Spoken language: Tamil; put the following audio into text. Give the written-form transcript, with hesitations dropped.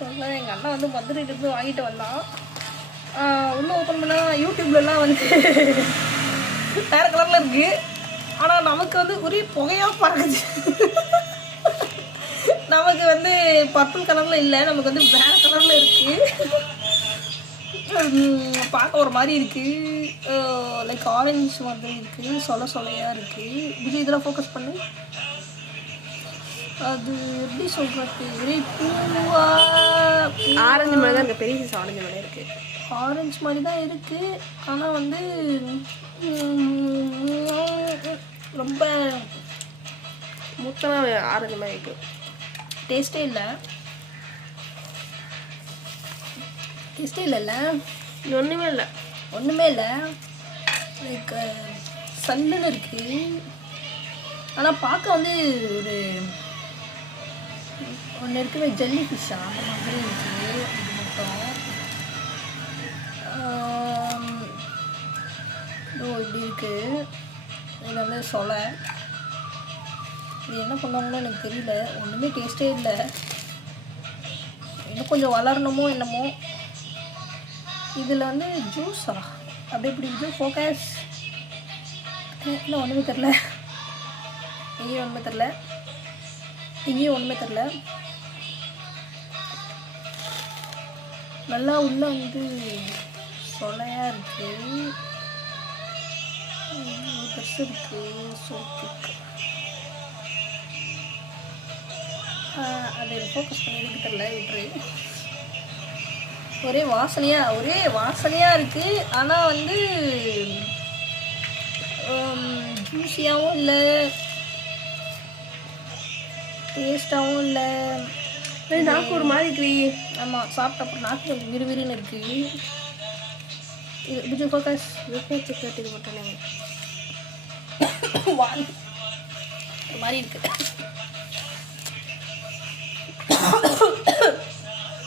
சொல்ல எங்கள் அண்ணா வந்து மதுரையிலேருந்து வாங்கிட்டு வந்தான். இன்னும் ஓப்பன் பண்ணால் யூடியூப்லலாம் வந்து வேறு கலரில் இருக்குது. ஆனால் நமக்கு வந்து ஒரே புகையாக பறக்குது. நமக்கு வந்து பர்பிள் கலரில் இல்லை, நமக்கு வந்து வேறு கலரில் இருக்குது. பார்க்க ஒரு மாதிரி இருக்குது, லைக் ஆரஞ்சு மாதிரி இருக்குது, சொலையாக இருக்குது. இதெல்லாம் ஃபோக்கஸ் பண்ணி அது எப்படி சொல்கிறது, பூவா ஆரஞ்சு மாதிரி தான் இருக்குது. பெரிய சைஸ் ஆரஞ்சு மாதிரி இருக்குது. ஆரஞ்சு மாதிரி தான் இருக்குது. ஆனால் வந்து ரொம்ப மொத்தமாக ஆரஞ்சு மாதிரி இருக்குது. டேஸ்ட்டே இல்லைல்ல. ஒன்றுமே இல்லை. லைக் சல்லுன்னு இருக்குது. ஆனால் பார்க்க வந்து ஒரு ஒன்று இருக்குது, ஜெல்லி ஃபிஷ்ஷா அந்த மாதிரி இருக்குது. இது மட்டும் இப்படி இருக்குது. இது வந்து சொலை. இது என்ன பண்ணுவாங்களோ எனக்கு தெரியல. ஒன்றுமே டேஸ்ட்டே இல்லை. இன்னும் கொஞ்சம் வளரணுமோ என்னமோ. இதில் வந்து ஜூஸா அப்படி இப்படி இருக்குது. ஃபோக்கஸ் இல்லை, ஒன்றுமே தெரில. இங்கேயும் ஒன்றுமே தெரில. நல்லா உள்ளே வந்து சொலையாக இருக்குது. பெருசு இருக்குது. சோப்புக்கு அதை ஃபோக்கஸ் பண்ணி தெரில. விட்டுரு. ஒரே வாசனையாக இருக்குது. ஆனால் வந்து ஜூஸியாகவும் இல்லை, டேஸ்ட்டாகவும் இல்லை. நாக்கு ஒரு மாதிரி இருக்குது. ஆமாம், சாப்பிட்டப்போ நாக்கு கொஞ்சம் விறுவிறுன்னு இருக்குது. இது ஃபோக்கஸ் கேட்டு போட்டேன். ஒரு மாதிரி இருக்குது.